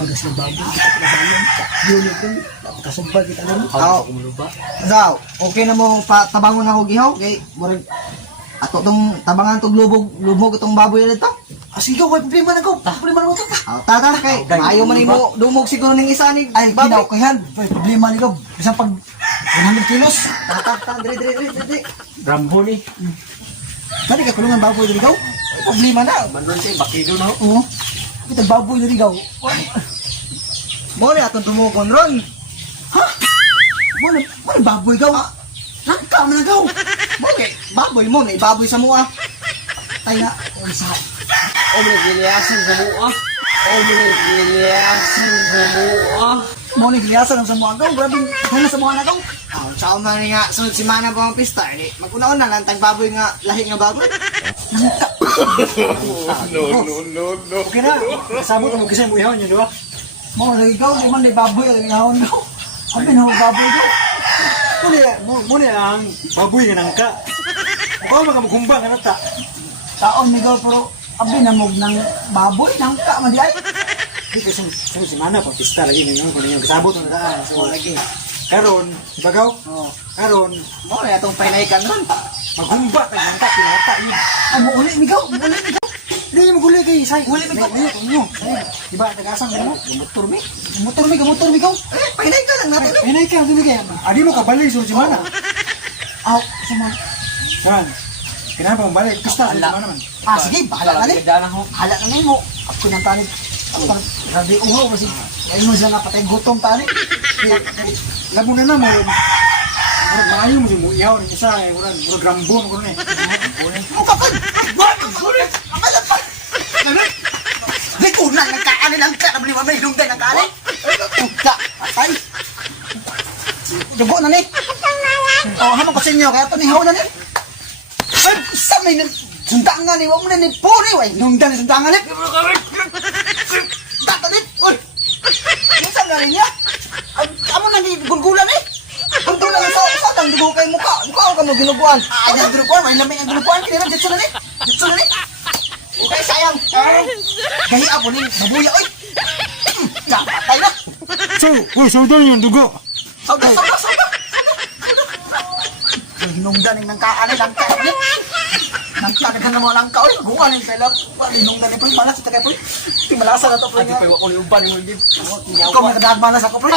Ihaw na sila bago. Kita pinabangan. Yun yun. Napakasumbag kita naman. Aw. Daw, okay na mo tabangon ako gihaw kay murag ato tong tabangan tong lubog itong baboy na dito. Sige, may problema na ko. Problema na ko ito. Aw, tata kay maayo man mo dumog siguro ning isa ni Ay, baboy. ginaw ko yan. May problema ni ko. Isang pag 100 kilos. Tata, dire. Rambo ni. Kani ka kulungan baboy na ligaw? May problema na. Bandon siya, bakido na. Oo. Ito baboy na ligaw. Mo ni atong tumukon ron. Mo baboy gaw. Nangka man na gaw. Mo kay baboy mo ni baboy sa mua. Ay na. Unsa. Obre, giliasin sa mua. Obre, giliasin sa mua. Mo ni giyasan sa mga gaw. Grabe. Ano sa mga nagaw? Aw, sa man nga sunod si mana pa ang pista ni. Maguna-una lang tag baboy nga lahi nga baboy. No. Okay na. Sabot mo kasi mo ihaw niyo, di ba? Mo na ligaw. Di man ni baboy ang ihaw gaw. Abi na baboy gaw. Muna ang baboy nga nangka. Baka magkumbang ka na ta. Taon ni gaw pero abi na mog ng baboy nangka man di ay. Di kasi si Mana pag pista lagi ninyo kung ninyo kasabot na daan. So lagi. Karon, bagaw? Oh. Karon, Mo ni atong painaykan ron. magumba tayo nangka pinata yun. Ay mo uli ni gaw. Mo uli ni gaw. Hindi mo guli kay Isay. Uli mi gaw. Inyo. Di ba tagasang mo? Motor mi. Motor mi gaw. Eh, painaykan lang natin. Inay ka, dili kaya. Adi mo kabalik so si Mana. Aw, suma. Kan. Kinapa mo balik pista si Mana man. Sige, bahala na ni. Hala na ni mo. Ako nang tani. Ako pang grabe uhaw kasi ay mo sila napatay gutom tani. Labo na mo. Maayo mo si mo ihaw ni isa eh urang grambo ko ni. Di ko na nagkaan lang ka na may lungday ng kali. Uka, atay. Dugo na ni. Oh, hamon ko sa inyo kaya panihaw na ni. Ay, sa may sundangan ni, wag mo na ni puri, way. Nungdan ni sundangan ni. Tato ni. Uy. Minsan na rin niya. Amo na ni gulgulan ni. Gulgulan na sa tang dugo kay mukha. Mukha ka mo ginuguan. Ay, ang ginuguan, may lamig ang ginuguan. Kinira, ditso na ni. Ditso na ni. Okay, sayang. Gahi ako ni, mabuya, oy. Nakatay na. So doon yung dugo. Sauda. Hinungdan ng nangkaan ni langka ni. Nangka na mo langka oy. Guwan ni kay lap. Hinungdan ni pun malas ta kay pun. Ti malasa na to pre. Ay, ko ni uban mo gid. Ko may kadagmanas ako pre.